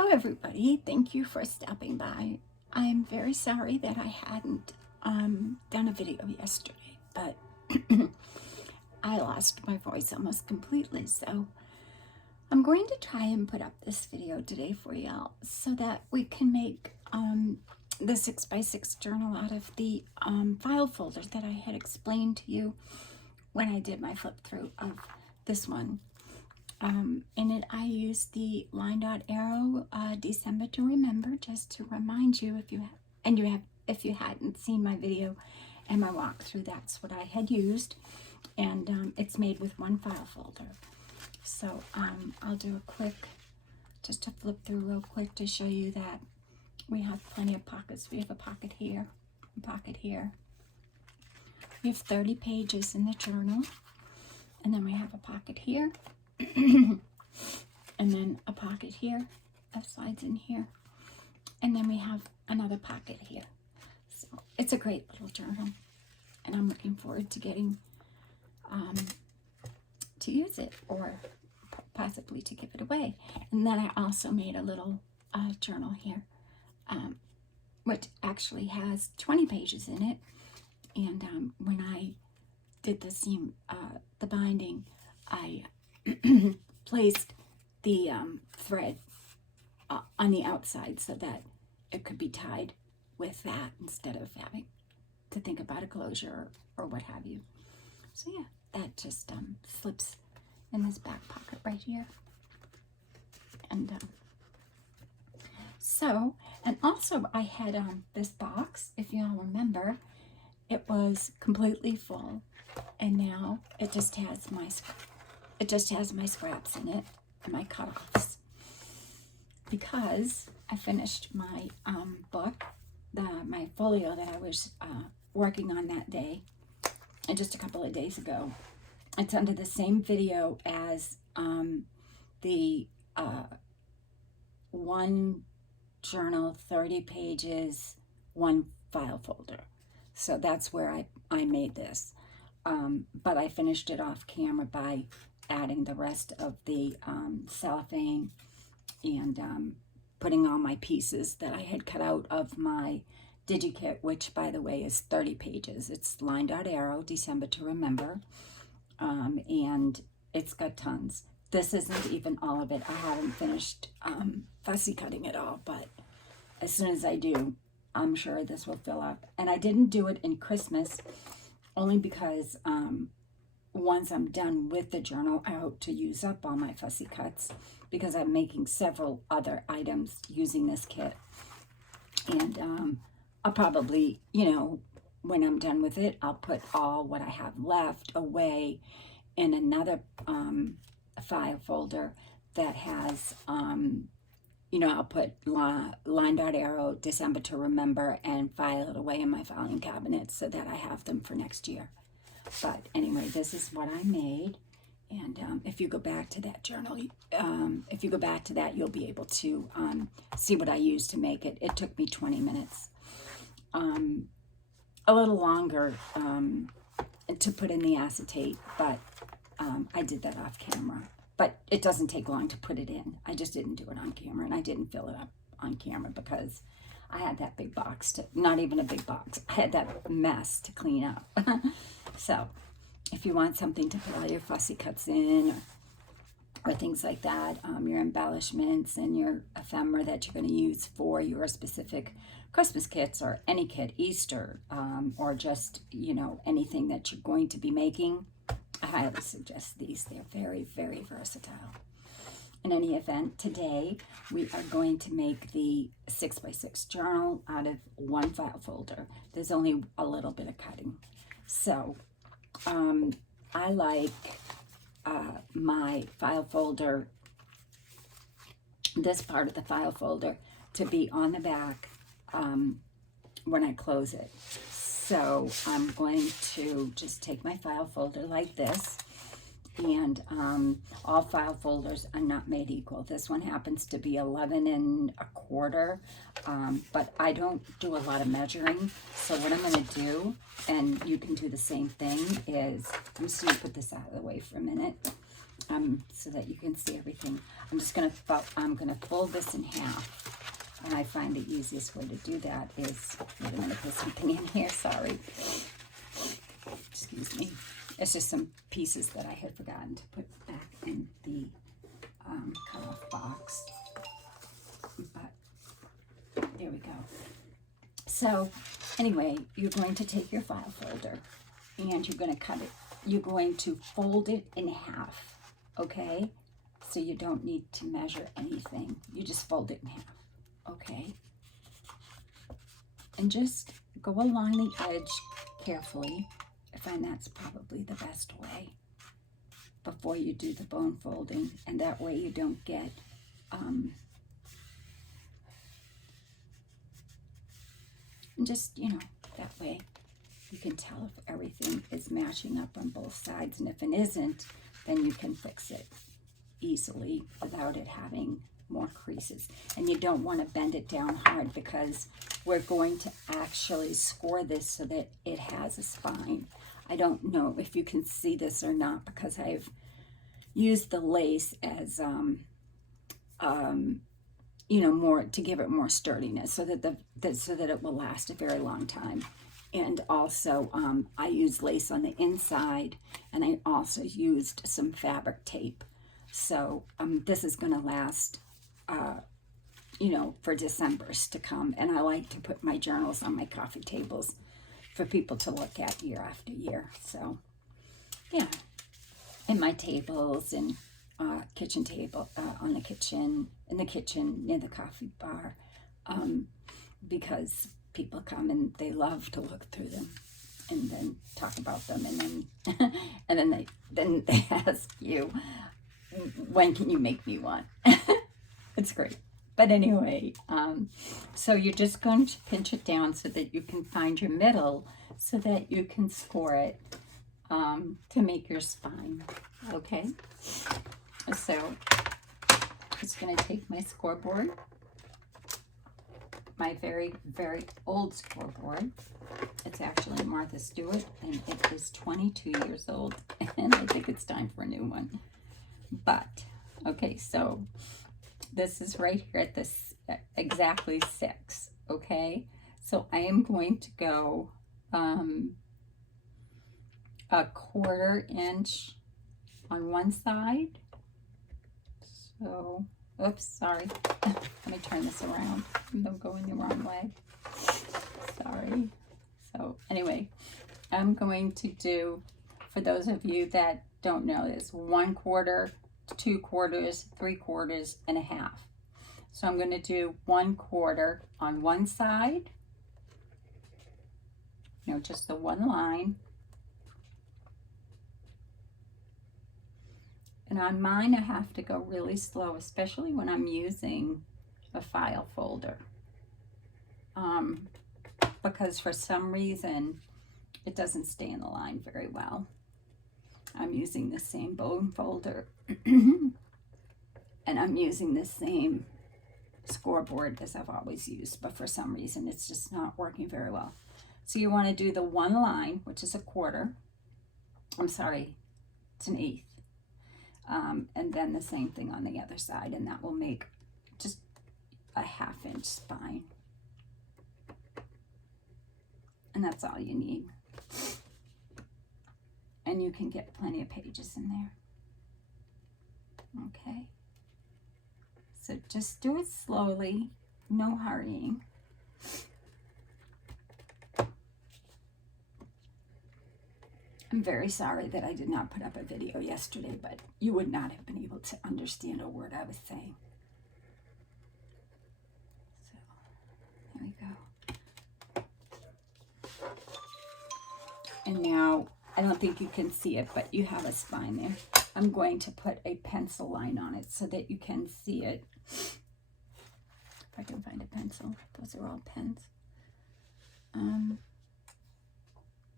Hello everybody, thank you for stopping by. I'm very sorry that I hadn't done a video yesterday, but I lost my voice almost completely, so I'm going to try and put up this video today for y'all so that we can make the 6x6 journal out of the file folder that I had explained to you when I did my flip through of this one. In it, I used the line dot arrow December to remember, just to remind you if you hadn't seen my video and my walkthrough, that's what I had used, and it's made with one file folder. So I'll do a quick, just to flip through real quick to show you that we have plenty of pockets. We have a pocket here, a pocket here. We have 30 pages in the journal, and then we have a pocket here. And then a pocket here that slides in here, and then we have another pocket here. So it's a great little journal, and I'm looking forward to getting to use it, or possibly to give it away. And then I also made a little journal here, which actually has 20 pages in it. And when I did the seam, the binding, I placed the thread on the outside so that it could be tied with that instead of having to think about a closure or what have you. So yeah, that just slips in this back pocket right here. And and also I had this box, if you all remember, it was completely full, and now it just has my scraps in it and my cutoffs, because I finished my book, my folio that I was working on that day, and just a couple of days ago. It's under the same video as the one journal, 30 pages, one file folder. So that's where I made this. But I finished it off camera by adding the rest of the cellophane and putting all my pieces that I had cut out of my DigiKit, which, by the way, is 30 pages. It's line dot arrow, December to remember, and it's got tons. This isn't even all of it. I haven't finished fussy cutting it all, but as soon as I do, I'm sure this will fill up. And I didn't do it in Christmas, only because once I'm done with the journal, I hope to use up all my fussy cuts, because I'm making several other items using this kit. And I'll probably, when I'm done with it, I'll put all what I have left away in another file folder that has, I'll put line dot arrow, December to remember, and file it away in my filing cabinet so that I have them for next year. But anyway, this is what I made. And if you go back to that journal, if you go back to that, you'll be able to see what I used to make it. It took me 20 minutes. A little longer to put in the acetate, but I did that off camera. But it doesn't take long to put it in. I just didn't do it on camera, and I didn't fill it up on camera because I had that big box to, not even a big box, I had that mess to clean up. So if you want something to put all your fussy cuts in, or things like that, your embellishments and your ephemera that you're going to use for your specific Christmas kits, or any kit, Easter, or just, anything that you're going to be making, I highly suggest these. They're very, very versatile. In any event, today we are going to make the 6x6 journal out of one file folder. There's only a little bit of cutting. So I like my file folder, this part of the file folder, to be on the back when I close it. So I'm going to just take my file folder like this, and all file folders are not made equal. This one happens to be 11 1/4, but I don't do a lot of measuring. So what I'm going to do, and you can do the same thing, is I'm just going to put this out of the way for a minute. so that you can see everything. I'm gonna fold this in half, and I find the easiest way to do that is, wait a minute, put something in here, sorry. Excuse me. It's just some pieces that I had forgotten to put back in the cut-off box. But there we go. So anyway, you're going to take your file folder and you're going to cut it. You're going to fold it in half, okay? So you don't need to measure anything. You just fold it in half, okay? And just go along the edge carefully. I find that's probably the best way before you do the bone folding, and that way you don't get and just, you know, that way you can tell if everything is matching up on both sides, and if it isn't, then you can fix it easily without it having more creases. And you don't want to bend it down hard because we're going to actually score this so that it has a spine. I don't know if you can see this or not because I've used the lace as you know, more to give it more sturdiness so that so that it will last a very long time. And also I used lace on the inside, and I also used some fabric tape. So this is going to last you know, for Decembers to come. And I like to put my journals on my coffee tables for people to look at year after year. So yeah, and my tables and kitchen table on the kitchen, in the kitchen near the coffee bar, because people come and they love to look through them and then talk about them, and then and then they ask you, when can you make me one? It's great. But anyway, so you're just going to pinch it down so that you can find your middle so that you can score it to make your spine, okay? So I'm just going to take my scoreboard, my very, very old scoreboard. It's actually Martha Stewart, and it is 22 years old, and I think it's time for a new one. But, okay, so this is right here at this exactly 6, okay? So I am going to go a 1/4 inch on one side. So, oops, sorry. Let me turn this around. I'm going the wrong way. Sorry. So anyway, I'm going to do, for those of you that don't know this, 1/4, 2/4, 3/4, and a half. So I'm going to do 1/4 on one side. You know, just the one line. And on mine, I have to go really slow, especially when I'm using a file folder. Because for some reason, it doesn't stay in the line very well. I'm using the same bone folder, and I'm using the same scoreboard as I've always used, but for some reason, it's just not working very well. So you want to do the one line, which is a 1/4. I'm sorry, it's an 1/8. And then the same thing on the other side, and that will make just a 1/2 inch spine. And that's all you need. And you can get plenty of pages in there. Okay. So just do it slowly, no hurrying. I'm very sorry that I did not put up a video yesterday, but you would not have been able to understand a word I was saying. So, there we go. And now, I don't think you can see it, but you have a spine there. I'm going to put a pencil line on it so that you can see it. If I can find a pencil. Those are all pens.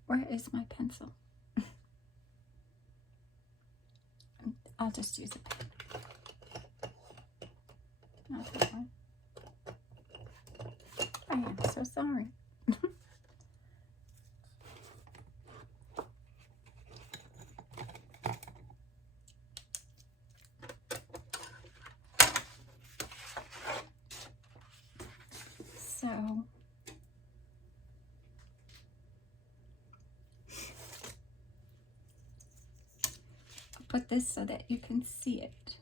Where is my pencil? I'll just use a pen. Not that one. I am so sorry. So I'll put this so that you can see it.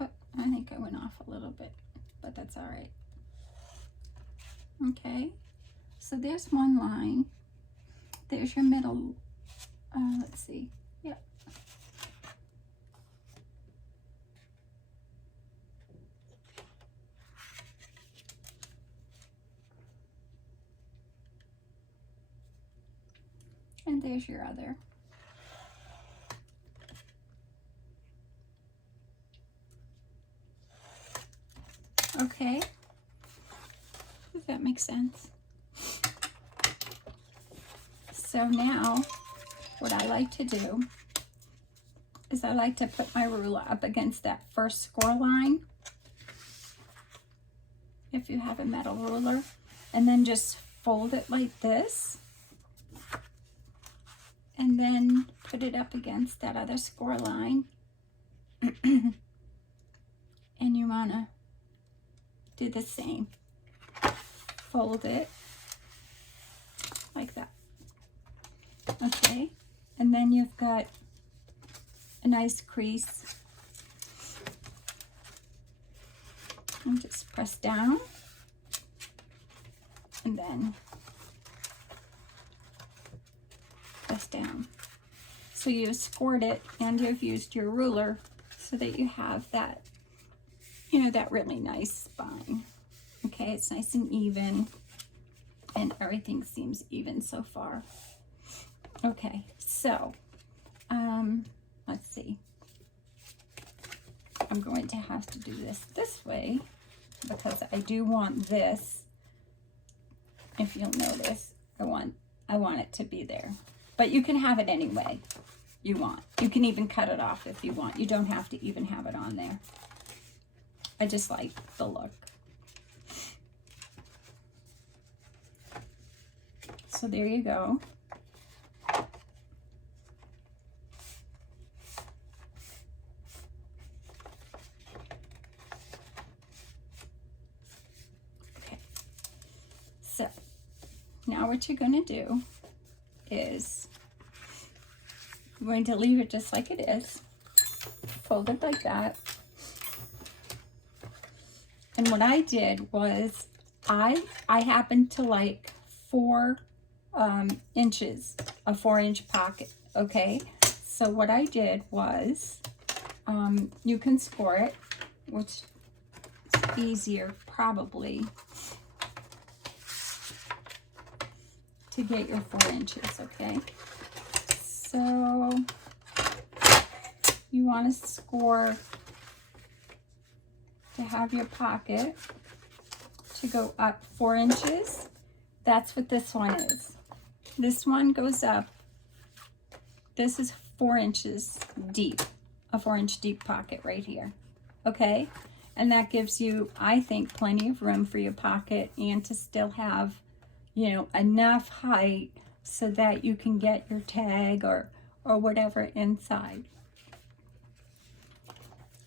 Oh, I think I went off a little bit, but that's all right. Okay, so there's one line. There's your middle, let's see, yeah. And there's your other. Okay, does that make sense? So now, what I like to do is I like to put my ruler up against that first score line, if you have a metal ruler, and then just fold it like this, and then put it up against that other score line. And you want to do the same. Fold it like that. Okay, and then you've got a nice crease. And just press down, and then press down. So you've scored it and you've used your ruler so that you have that, you know, that really nice spine. Okay, it's nice and even, and everything seems even so far. Okay, so let's see. I'm going to have to do this way because I do want this. If you'll notice, I want it to be there, but you can have it any way you want. You can even cut it off if you want. You don't have to even have it on there. I just like the look. So there you go. Okay. So now what you're going to do is you're going to leave it just like it is. Fold it like that. And what I did was I happened to like 4 inches, a 4-inch pocket. Okay, so what I did was you can score it, which is easier probably to get your 4 inches. Okay, so you want to score to have your pocket to go up 4 inches. That's what this one is. This one goes up. This is 4 inches deep, a 4-inch deep pocket right here. Okay, and that gives you, I think, plenty of room for your pocket and to still have, you know, enough height so that you can get your tag or whatever inside.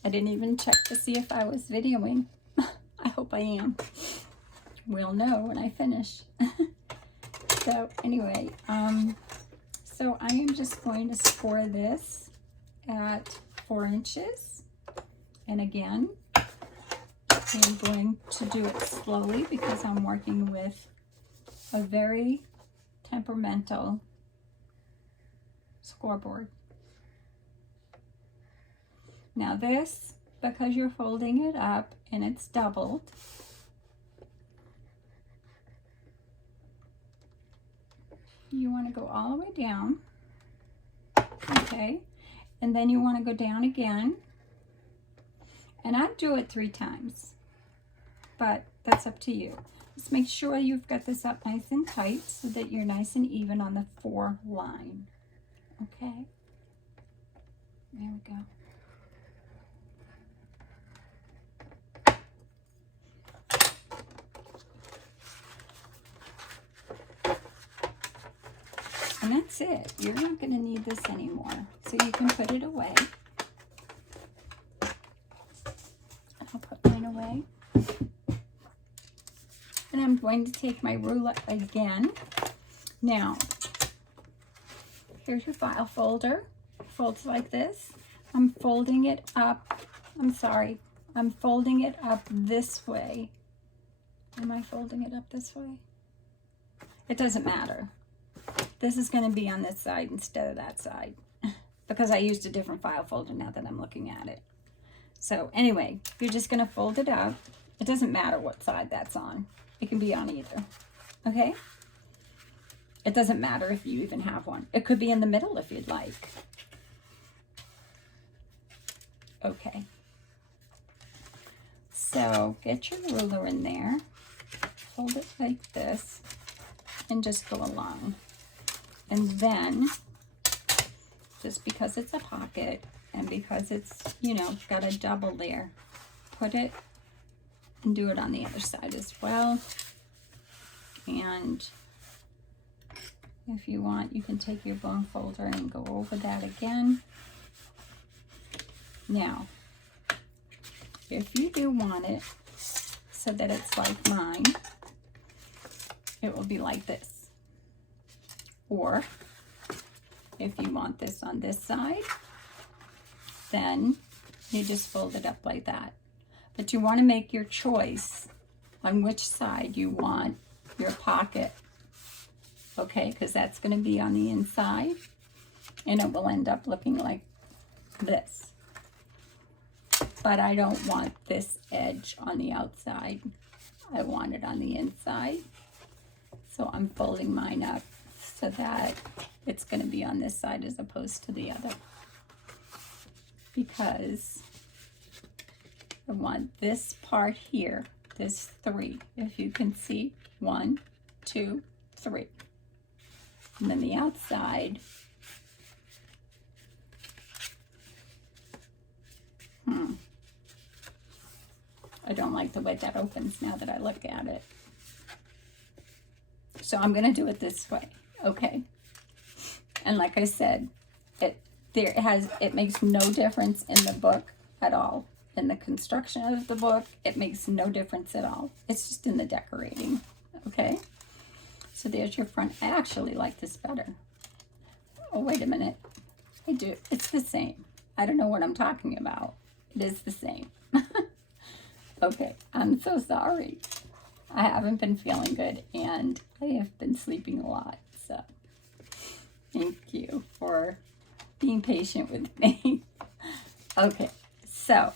I didn't even check to see if I was videoing. I hope I am. We'll know when I finish. So anyway, so I am just going to score this at 4 inches. And again, I'm going to do it slowly because I'm working with a very temperamental scoreboard. Now this, because you're folding it up and it's doubled, you want to go all the way down, okay, and then you want to go down again, and I'd do it 3 times, but that's up to you. Just make sure you've got this up nice and tight so that you're nice and even on the 4 line, okay, there we go. And that's it. You're not going to need this anymore. So you can put it away. going to take my ruler again. Now, here's your file folder. Folds like this. I'm folding it up. I'm folding it up this way. Am I folding it up this way? It doesn't matter. This is going to be on this side instead of that side because I used a different file folder now that I'm looking at it. So anyway, you're just going to fold it up. It doesn't matter what side that's on. It can be on either. Okay? It doesn't matter if you even have one. It could be in the middle if you'd like. Okay. So get your ruler in there. Hold it like this and just go along. And then, just because it's a pocket and because it's, you know, got a double there, put it and do it on the other side as well. And if you want, you can take your bone folder and go over that again. Now, if you do want it so that it's like mine, it will be like this. Or if you want this on this side, then you just fold it up like that. But you want to make your choice on which side you want your pocket. Okay, because that's going to be on the inside and it will end up looking like this. But I don't want this edge on the outside. I want it on the inside. So I'm folding mine up so that it's going to be on this side as opposed to the other. Because I want this part here, this 3, if you can see, 1, 2, 3. And then the outside, I don't like the way that opens now that I look at it. So I'm going to do it this way, okay? And like I said, it makes no difference in the book at all. In the construction of the book, it makes no difference at all. It's just in the decorating, okay? So there's your front. I actually like this better. Oh, wait a minute. I do. It's the same. I don't know what I'm talking about. It is the same. Okay, I'm so sorry. I haven't been feeling good and I have been sleeping a lot. So thank you for being patient with me. Okay, so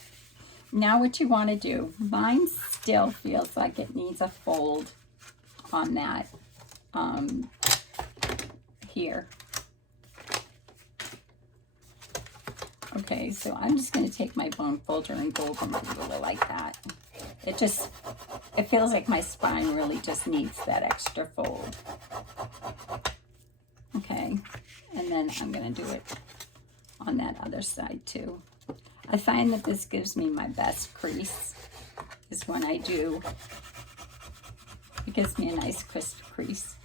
now what you want to do, mine still feels like it needs a fold on that here. Okay, so I'm just going to take my bone folder and go over my ruler like that. It feels like my spine really just needs that extra fold. Okay, and then I'm going to do it on that other side too. I find that this gives me my best crease, is when I do. It gives me a nice crisp crease.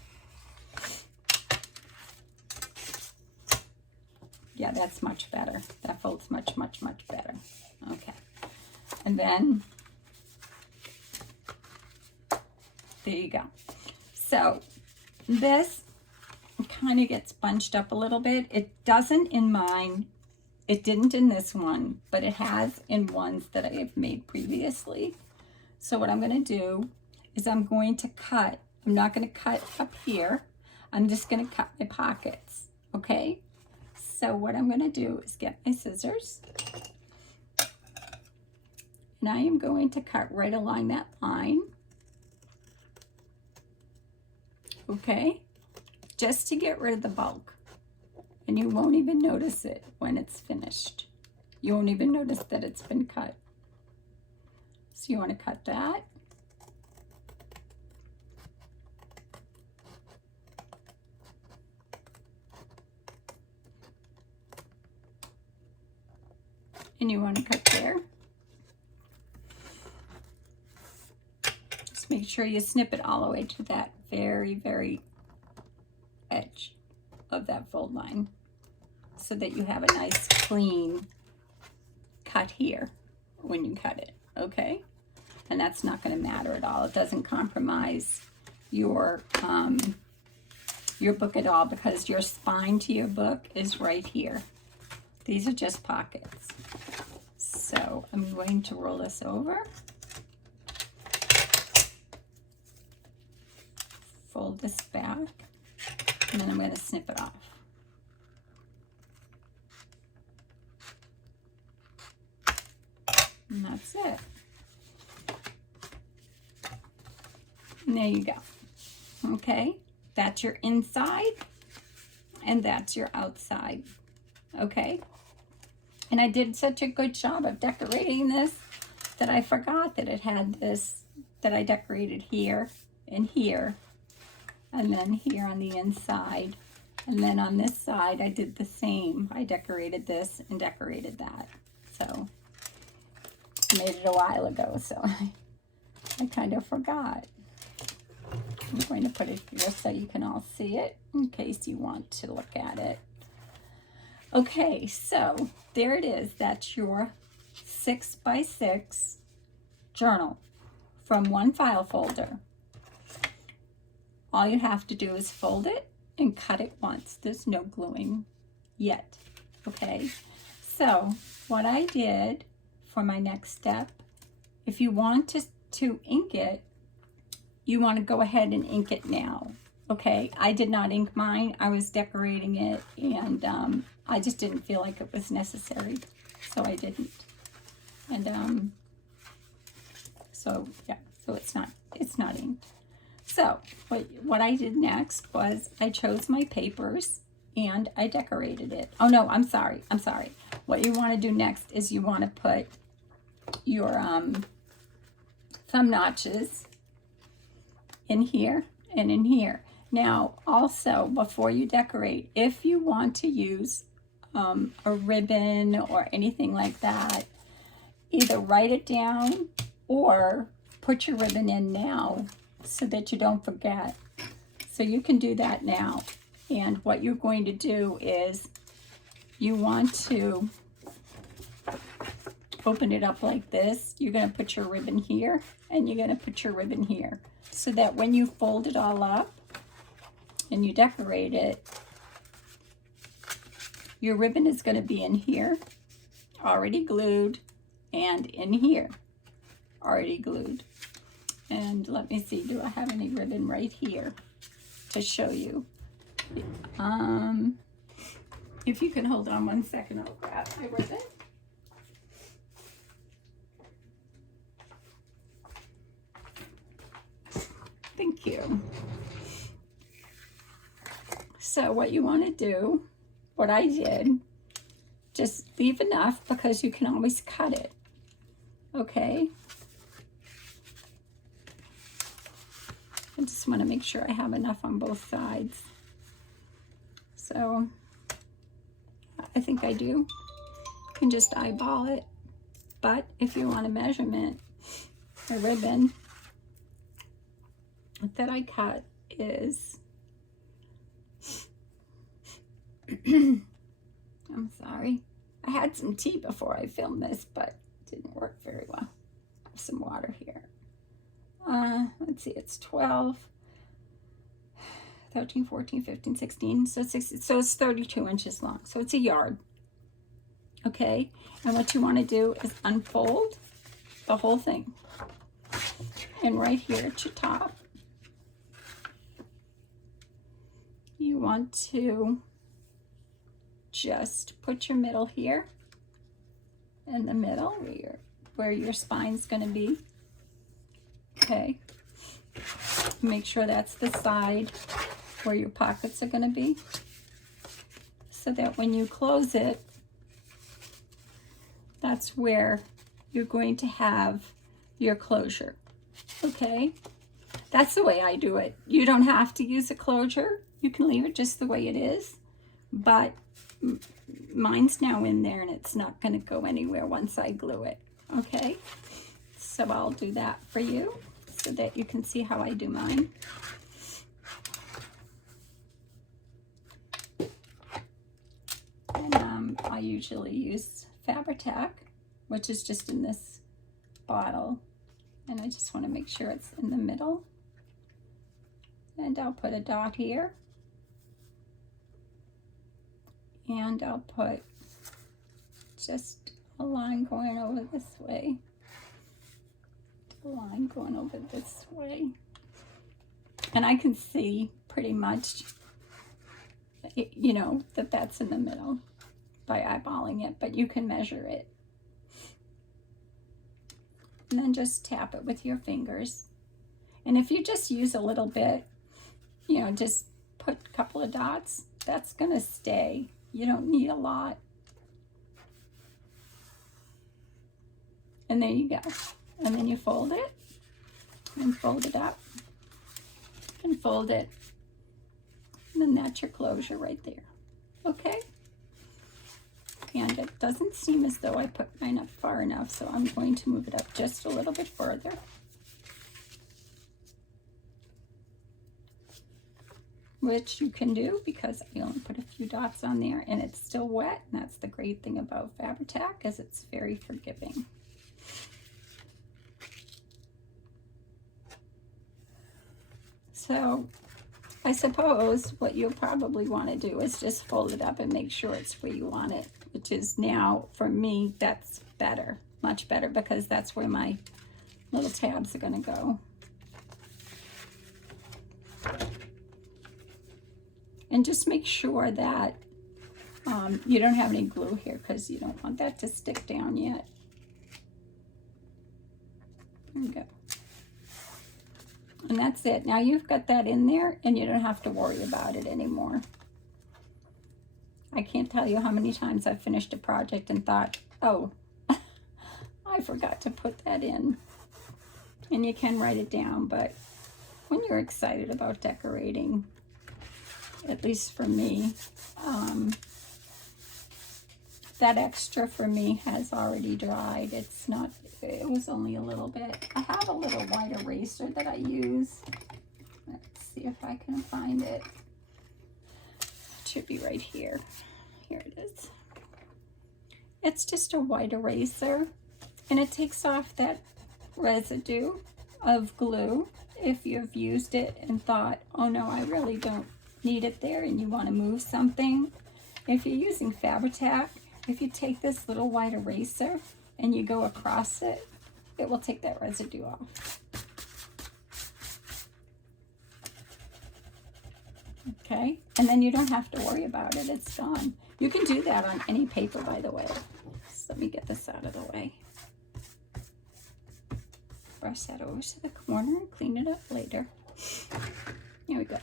Yeah, that's much better. That folds much, much, much better. Okay. And then, there you go. So, this kind of gets bunched up a little bit. It doesn't in mine. It didn't in this one, but it has in ones that I have made previously. So what I'm going to do is I'm going to cut. I'm not going to cut up here. I'm just going to cut my pockets. Okay? So what I'm going to do is get my scissors, and I am going to cut right along that line, okay, just to get rid of the bulk, and you won't even notice it when it's finished. You won't even notice that it's been cut. So you want to cut that. And you want to cut there. Just make sure you snip it all the way to that very, very edge of that fold line so that you have a nice clean cut here when you cut it, okay? And that's not going to matter at all. It doesn't compromise your book at all, because your spine to your book is right here. These are just pockets. So I'm going to roll this over, fold this back, and then I'm going to snip it off. And that's it. And there you go. Okay, that's your inside and that's your outside. Okay, and I did such a good job of decorating this that I forgot that it had this, that I decorated here and here, and then here on the inside, and then on this side I did the same. I decorated this and decorated that. So I made it a while ago, so I kind of forgot. I'm going to put it here so you can all see it in case you want to look at it. Okay, so there it is. That's your 6x6 journal from one file folder. All you have to do is fold it and cut it once. There's no gluing yet. Okay, so what I did for my next step, if you want to ink it, you want to go ahead and ink it now. Okay, I did not ink mine. I was decorating it, and I just didn't feel like it was necessary, so I didn't. And so yeah, so it's not inked. So what I did next was I chose my papers and I decorated it. Oh no, I'm sorry. What you want to do next is you want to put your thumb notches in here and in here. Now, also, before you decorate, if you want to use a ribbon or anything like that, either write it down or put your ribbon in now so that you don't forget. So you can do that now. And what you're going to do is you want to open it up like this. You're going to put your ribbon here and you're going to put your ribbon here, so that when you fold it all up and you decorate it, your ribbon is going to be in here, already glued, and in here, already glued. And let me see, do I have any ribbon right here to show you? If you can hold on 1 second, I'll grab my ribbon. Thank you. So what you want to do, what I did, just leave enough because you can always cut it. Okay. I just want to make sure I have enough on both sides. So I think I do. You can just eyeball it. But if you want a measurement, a ribbon that I cut is I'm sorry, I had some tea before I filmed this, but it didn't work very well. I have some water here. Let's see, it's 12, 13, 14, 15, 16, so it's 32 inches long, so it's a yard. Okay, and what you want to do is unfold the whole thing, and right here at your top you want to just put your middle here in the middle where your spine's going to be. Okay, make sure that's the side where your pockets are going to be, so that when you close it, that's where you're going to have your closure. Okay, that's the way I do it. You don't have to use a closure. You can leave it just the way it is, but mine's now in there and it's not going to go anywhere once I glue it. Okay, so I'll do that for you so that you can see how I do mine. And I usually use Fabri-Tac, which is just in this bottle, and I just want to make sure it's in the middle. And I'll put a dot here. And I'll put just a line going over this way. A line going over this way. And I can see pretty much, you know, that that's in the middle by eyeballing it, but you can measure it. And then just tap it with your fingers. And if you just use a little bit, you know, just put a couple of dots, that's going to stay. You don't need a lot. And there you go. And then you fold it and fold it up and fold it. And then that's your closure right there. Okay? And it doesn't seem as though I put mine up far enough, so I'm going to move it up just a little bit further. Which you can do because I only put a few dots on there and it's still wet. And that's the great thing about Fabri-Tac, is it's very forgiving. So I suppose what you'll probably want to do is just fold it up and make sure it's where you want it, which is now, for me, that's better, much better, because that's where my little tabs are going to go. And just make sure that you don't have any glue here, because you don't want that to stick down yet. There we go. And that's it. Now you've got that in there and you don't have to worry about it anymore. I can't tell you how many times I've finished a project and thought, oh, I forgot to put that in. And you can write it down, but when you're excited about decorating, at least for me, that extra for me has already dried. It's not, it was only a little bit. I have a little white eraser that I use. Let's see if I can find it. It should be right here. Here it is. It's just a white eraser, and it takes off that residue of glue if you've used it and thought, oh no, I really don't need it there, and you want to move something. If you're using Fabri-Tac, if you take this little white eraser and you go across it, it will take that residue off. Okay, and then you don't have to worry about it, it's gone. You can do that on any paper, by the way. So let me get this out of the way. Brush that over to the corner and clean it up later. Here we go.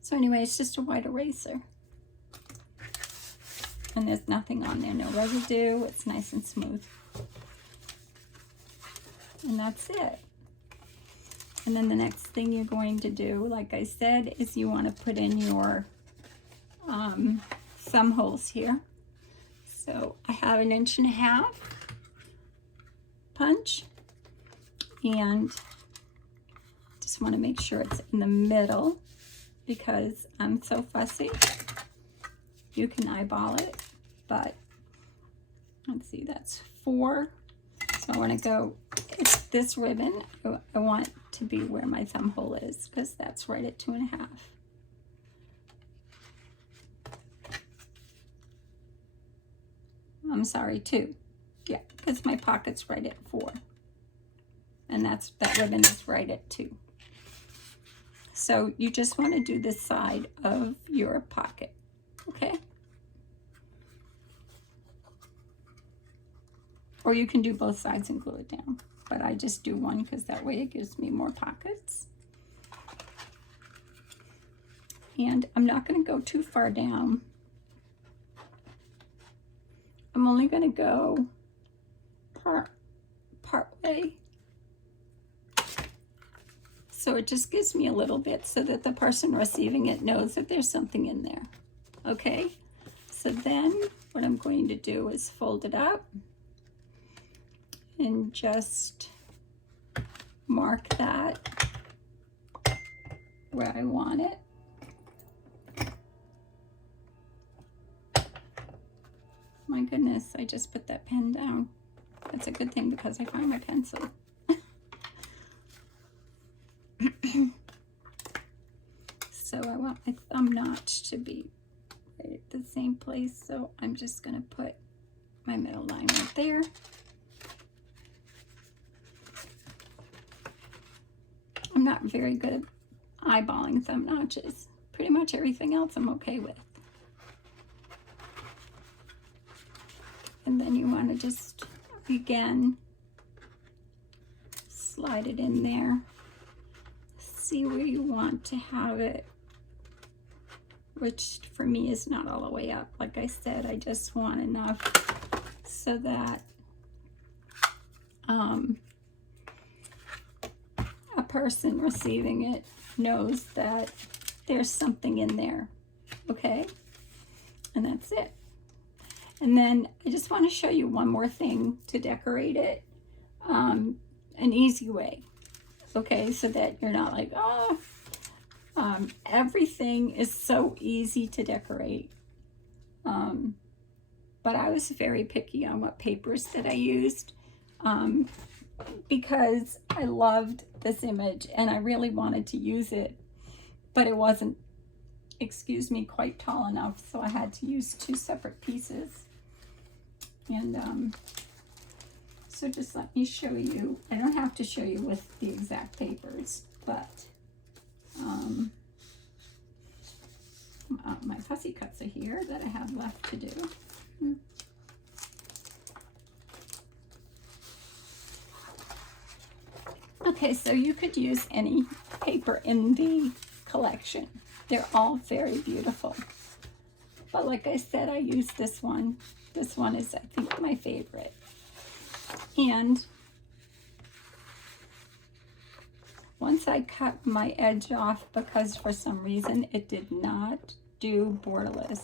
So anyway, it's just a white eraser. And there's nothing on there, no residue. It's nice and smooth. And that's it. And then the next thing you're going to do, like I said, is you want to put in your thumb holes here. So I have 1.5 inch punch, and just want to make sure it's in the middle because I'm so fussy. You can eyeball it, but let's see, that's 4. So I want to go, it's this ribbon, I want to be where my thumb hole is, because that's right at 2.5. I'm sorry, 2. Yeah, because my pocket's right at 4. And that ribbon is right at 2. So you just want to do this side of your pocket, okay? Or you can do both sides and glue it down. But I just do one because that way it gives me more pockets. And I'm not going to go too far down. I'm only going to go part way. So it just gives me a little bit so that the person receiving it knows that there's something in there. Okay? So then what I'm going to do is fold it up and just mark that where I want it. My goodness, I just put that pen down. That's a good thing because I found my pencil. So I want my thumb notch to be right at the same place. So I'm just going to put my middle line right there. I'm not very good at eyeballing thumb notches. Pretty much everything else I'm okay with. And then you want to just, again, slide it in there. See where you want to have it, which for me is not all the way up. Like I said, I just want enough so that a person receiving it knows that there's something in there, okay? And that's it. And then I just want to show you one more thing to decorate it, an easy way, okay? So that you're not like, oh, everything is so easy to decorate. But I was very picky on what papers that I used because I loved this image and I really wanted to use it, but it wasn't, excuse me, quite tall enough, so I had to use 2 separate pieces. And so just let me show you. I don't have to show you with the exact papers, but my fussy cuts are here that I have left to do. Okay, so you could use any paper in the collection. They're all very beautiful. But like I said, I used this one. This one is, I think, my favorite. And once I cut my edge off, because for some reason it did not do borderless.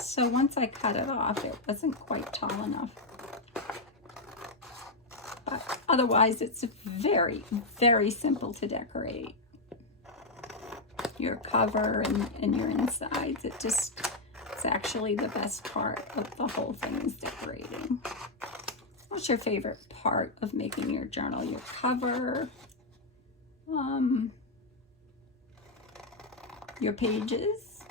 So once I cut it off, it wasn't quite tall enough. But otherwise, it's very, very simple to decorate. Your cover and your insides, it's actually the best part of the whole thing is decorating. What's your favorite part of making your journal? Your cover, your pages,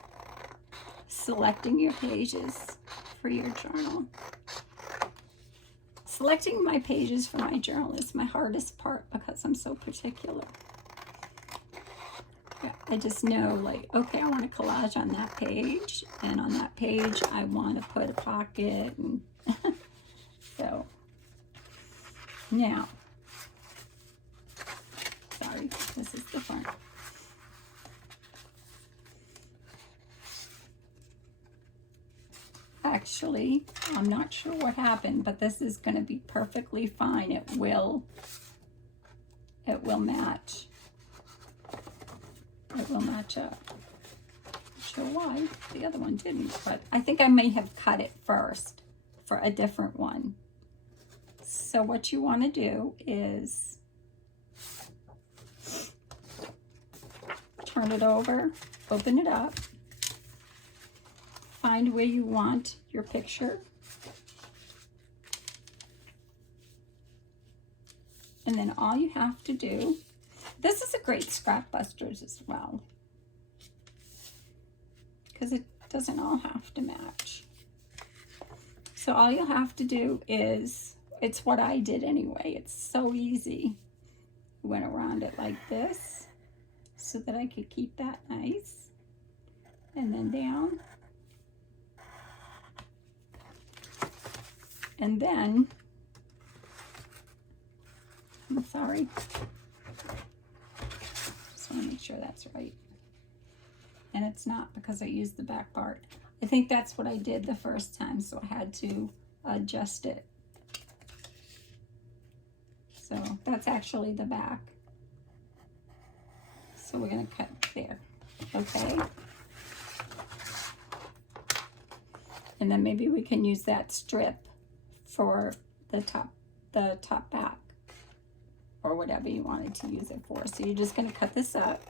selecting your pages for your journal. Selecting my pages for my journal is my hardest part because I'm so particular. I just know, like, okay, I want a collage on that page, and on that page I want to put a pocket, and so now, sorry, this is the front. Actually, I'm not sure what happened, but this is going to be perfectly fine. It will match. It will match up. Not sure why the other one didn't, but I think I may have cut it first for a different one. So what you want to do is turn it over, open it up, find where you want your picture, and then all you have to do, this is a great scrap busters as well, because it doesn't all have to match. So all you'll have to do is, it's what I did anyway, it's so easy. I went around it like this so that I could keep that nice, and then down, and then, I'm sorry, just want to make sure that's right. And it's not, because I used the back part. I think that's what I did the first time, so I had to adjust it. So that's actually the back. So we're going to cut there, okay? And then maybe we can use that strip for the top back, or whatever you wanted to use it for. So you're just going to cut this up.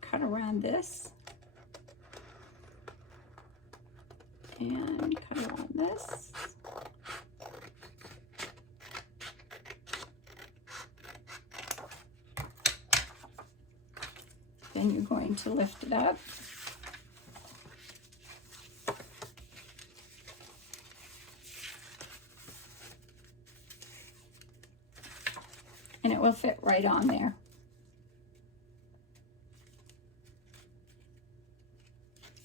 Cut around this. And cut around this. then you're going to lift it up. And it will fit right on there.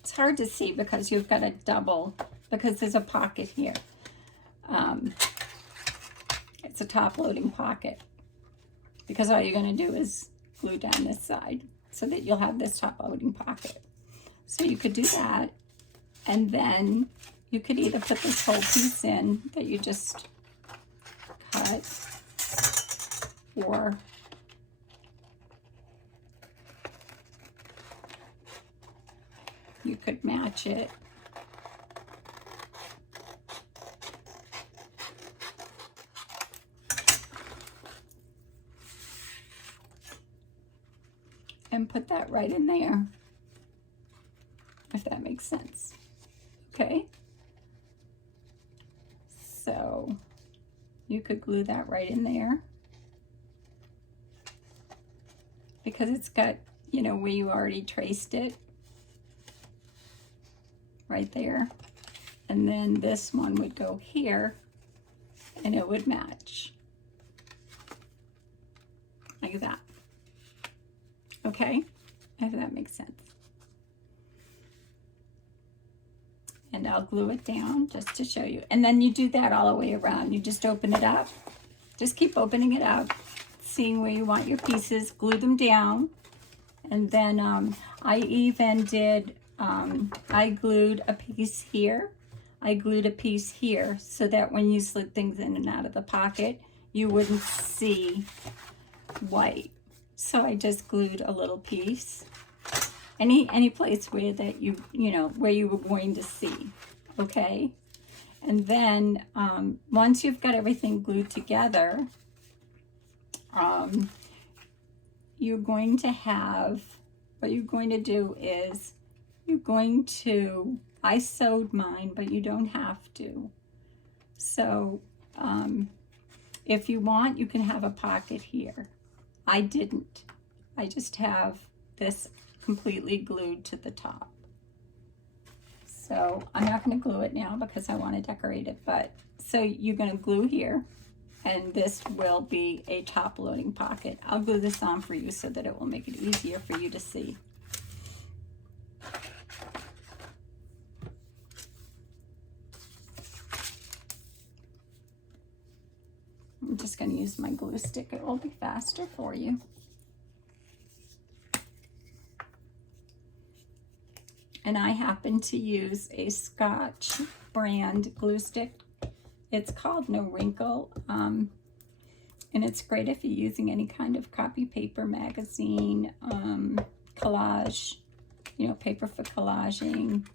It's hard to see because you've got a double, because there's a pocket here. It's a top loading pocket, because all you're going to do is glue down this side so that you'll have this top loading pocket. So you could do that, and then you could either put this whole piece in that you just cut, or you could match it. And put that right in there, if that makes sense. Okay? So you could glue that right in there, because it's got, you know, where you already traced it, right there. And then this one would go here, and it would match like that. Okay, if that makes sense. And I'll glue it down just to show you. And then you do that all the way around. You just open it up. Just keep opening it up, seeing where you want your pieces, glue them down. And then I even did, I glued a piece here. I glued a piece here so that when you slid things in and out of the pocket, you wouldn't see white. So I just glued a little piece, any place where that you know, where you were going to see, okay? And then once you've got everything glued together, you're going to have, what you're going to do is, you're going to, I sewed mine, but you don't have to. So if you want, you can have a pocket here. I didn't. I just have this completely glued to the top. So I'm not going to glue it now because I want to decorate it, but so you're going to glue here, and this will be a top loading pocket. I'll glue this on for you so that it will make it easier for you to see. I'm just going to use my glue stick. It will be faster for you. And I happen to use a Scotch brand glue stick. It's called No Wrinkle. And it's great if you're using any kind of copy paper, magazine, collage, you know, paper for collaging.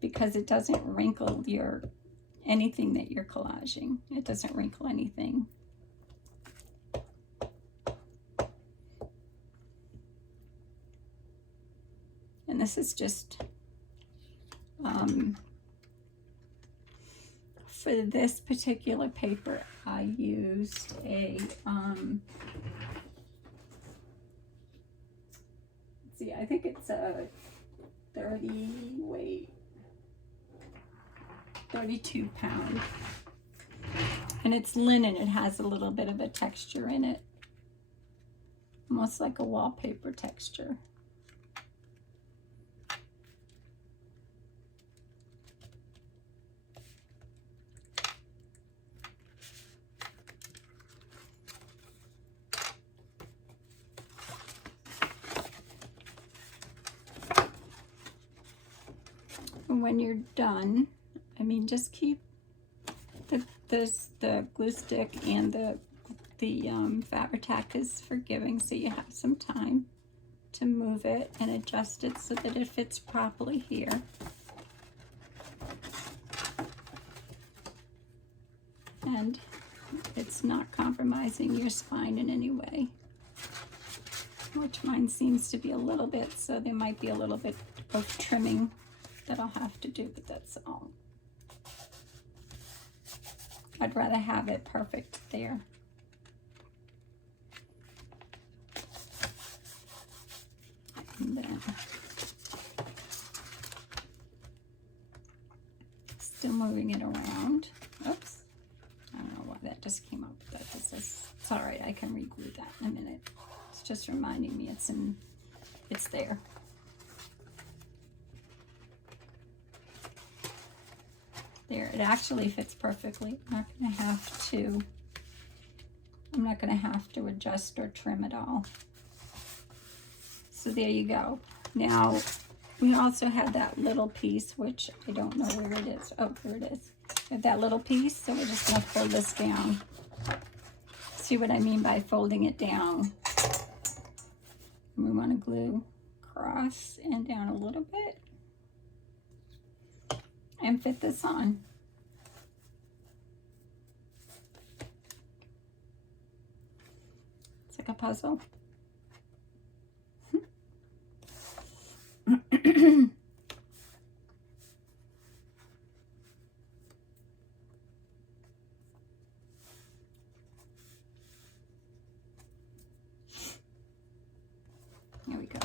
Because it doesn't wrinkle anything that you're collaging. It doesn't wrinkle anything. And this is just for this particular paper, I used a let's see, I think it's a 32 pound, and it's linen. It has a little bit of a texture in it, almost like a wallpaper texture. And when you're done, I mean, just keep the glue stick and the Fabri-Tac is forgiving, so you have some time to move it and adjust it so that it fits properly here. And it's not compromising your spine in any way, which mine seems to be a little bit, so there might be a little bit of trimming that I'll have to do, but that's all. I'd rather have it perfect there. And then still moving it around. Oops. I don't know why that just came up. That just is, it's all right. I can reglue that in a minute. It's just reminding me it's there. There, it actually fits perfectly. I'm not gonna have to adjust or trim at all. So there you go. Now, we also had that little piece, which I don't know where it is. Oh, there it is. We have that little piece, so we're just gonna fold this down. See what I mean by folding it down? And we wanna glue across and down a little bit and fit this on. It's like a puzzle. Here we go.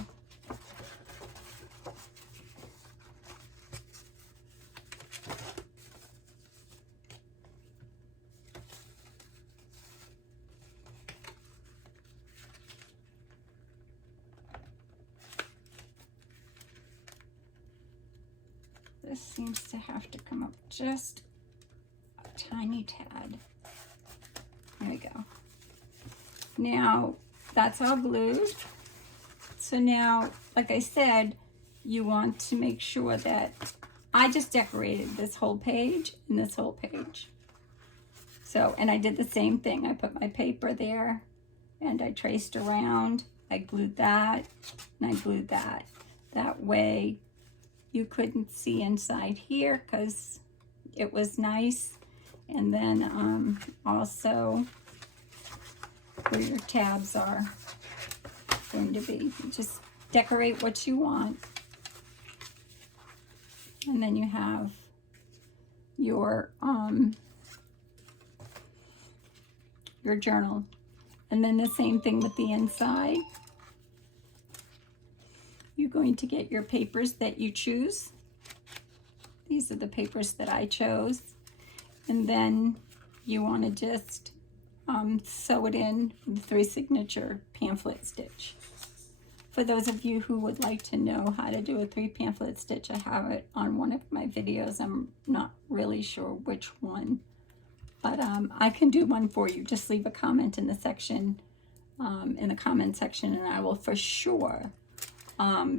This seems to have to come up just a tiny tad. There we go. Now, that's all glued. So now, like I said, you want to make sure that I just decorated this whole page and this whole page. So, and I did the same thing. I put my paper there and I traced around. I glued that and I glued that. That way you couldn't see inside here because it was nice. And then also where your tabs are going to be. Just decorate what you want. And then you have your journal. And then the same thing with the inside. You're going to get your papers that you choose. These are the papers that I chose. And then you want to just sew it in with the 3 signature pamphlet stitch. For those of you who would like to know how to do a 3 pamphlet stitch, I have it on one of my videos. I'm not really sure which one, but I can do one for you. Just leave a comment in the section, in the comment section, and I will for sure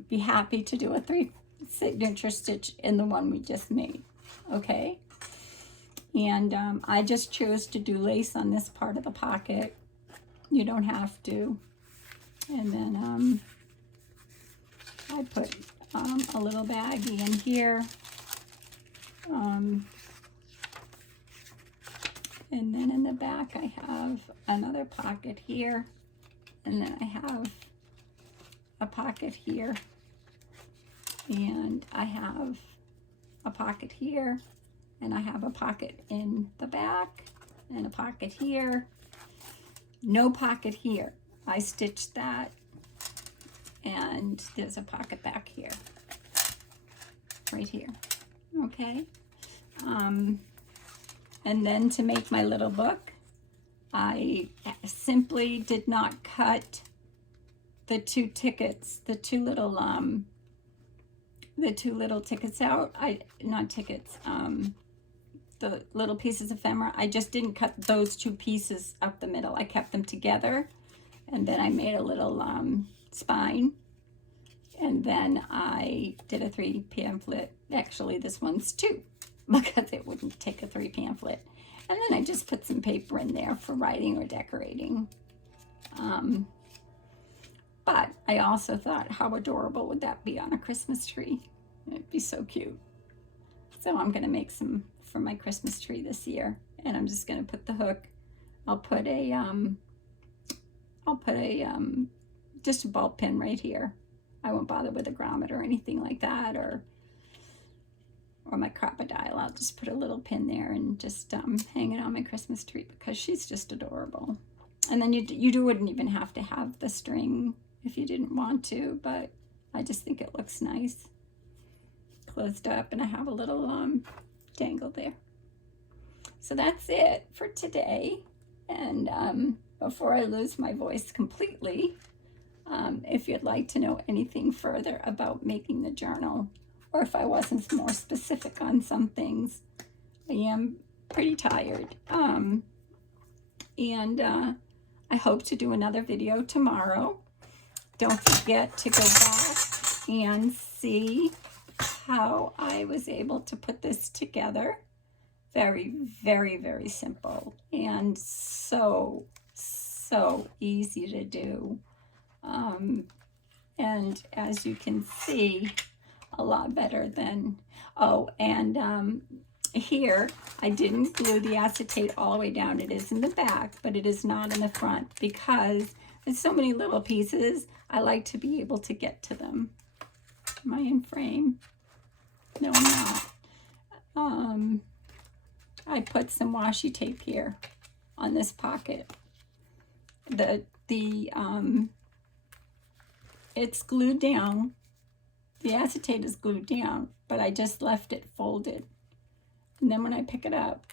be happy to do a 3 signature stitch in the one we just made. Okay. And I just chose to do lace on this part of the pocket. You don't have to. And then I put a little baggie in here. And then in the back I have another pocket here. And then I have a pocket here. And I have a pocket here. And I have a pocket in the back and a pocket here. No pocket here. I stitched that. And there's a pocket back here. Right here. Okay. And then to make my little book, I simply did not cut the 2 tickets, the two little tickets out. The little pieces of ephemera. I just didn't cut those 2 pieces up the middle. I kept them together, and then I made a little spine, and then I did a 3 pamphlet. Actually, this one's 2 because it wouldn't take a 3 pamphlet. And then I just put some paper in there for writing or decorating. But I also thought, how adorable would that be on a Christmas tree? It'd be so cute. So I'm going to make some for my Christmas tree this year, and I'm just going to put the hook. I'll put just a ball pin right here. I won't bother with a grommet or anything like that, or my crocodile. I'll just put a little pin there and just hang it on my Christmas tree because she's just adorable. And then you wouldn't even have to have the string if you didn't want to, but I just think it looks nice. Closed up, and I have a little dangle there. So that's it for today. And before I lose my voice completely, if you'd like to know anything further about making the journal, or if I wasn't more specific on some things, I am pretty tired. I hope to do another video tomorrow. Don't forget to go back and see how I was able to put this together. Very, very, very simple and so easy to do. And as you can see, a lot better than, here, I didn't glue the acetate all the way down. It is in the back, but it is not in the front because there's so many little pieces. I like to be able to get to them. Am I in frame? No, I'm not. I put some washi tape here on this pocket. It's glued down. The acetate is glued down, but I just left it folded. And then when I pick it up,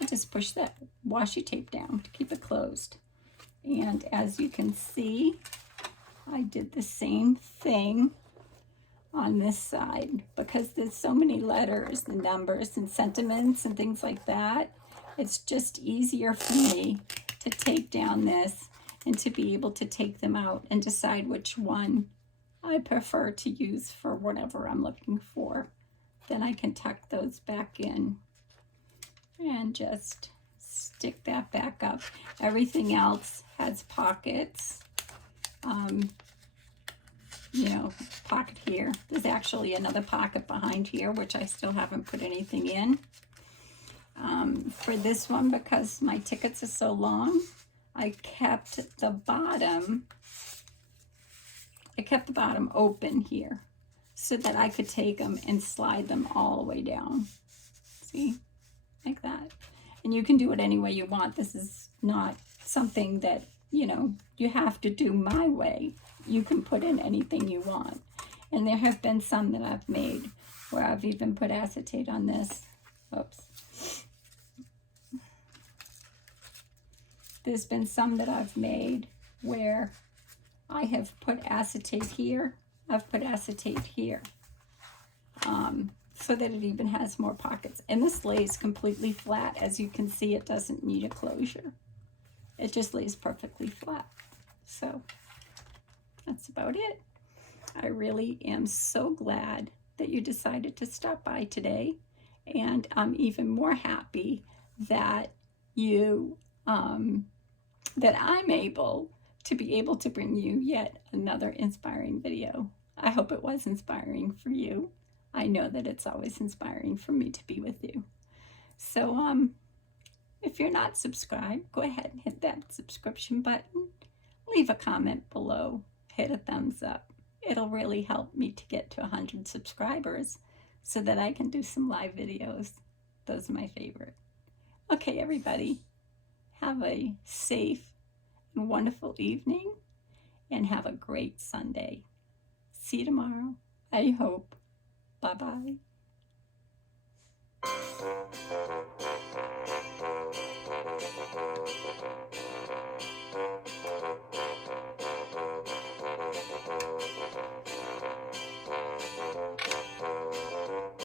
I just push that washi tape down to keep it closed. And as you can see, I did the same thing on this side because there's so many letters and numbers and sentiments and things like that. It's just easier for me to take down this and to be able to take them out and decide which one I prefer to use for whatever I'm looking for. Then I can tuck those back in and just stick that back up. Everything else has pockets. You know, pocket here. There's actually another pocket behind here, which I still haven't put anything in. For this one, because my tickets are so long, I kept the bottom open here so that I could take them and slide them all the way down. See? Like that. And you can do it any way you want. This is not something that, you know, you have to do my way. You can put in anything you want. And there have been some that I've made where I've even put acetate on this. Oops. There's been some that I've made where I have put acetate here. I've put acetate here. So that it even has more pockets. And this lays completely flat. As you can see, it doesn't need a closure. It just lays perfectly flat. So that's about it. I really am so glad that you decided to stop by today. And I'm even more happy that that I'm able to bring you yet another inspiring video. I hope it was inspiring for you. I know that it's always inspiring for me to be with you. So if you're not subscribed, go ahead and hit that subscription button. Leave a comment below. Hit a thumbs up. It'll really help me to get to 100 subscribers so that I can do some live videos. Those are my favorite. Okay, everybody. Have a safe and wonderful evening and have a great Sunday. See you tomorrow, I hope. Bye-bye.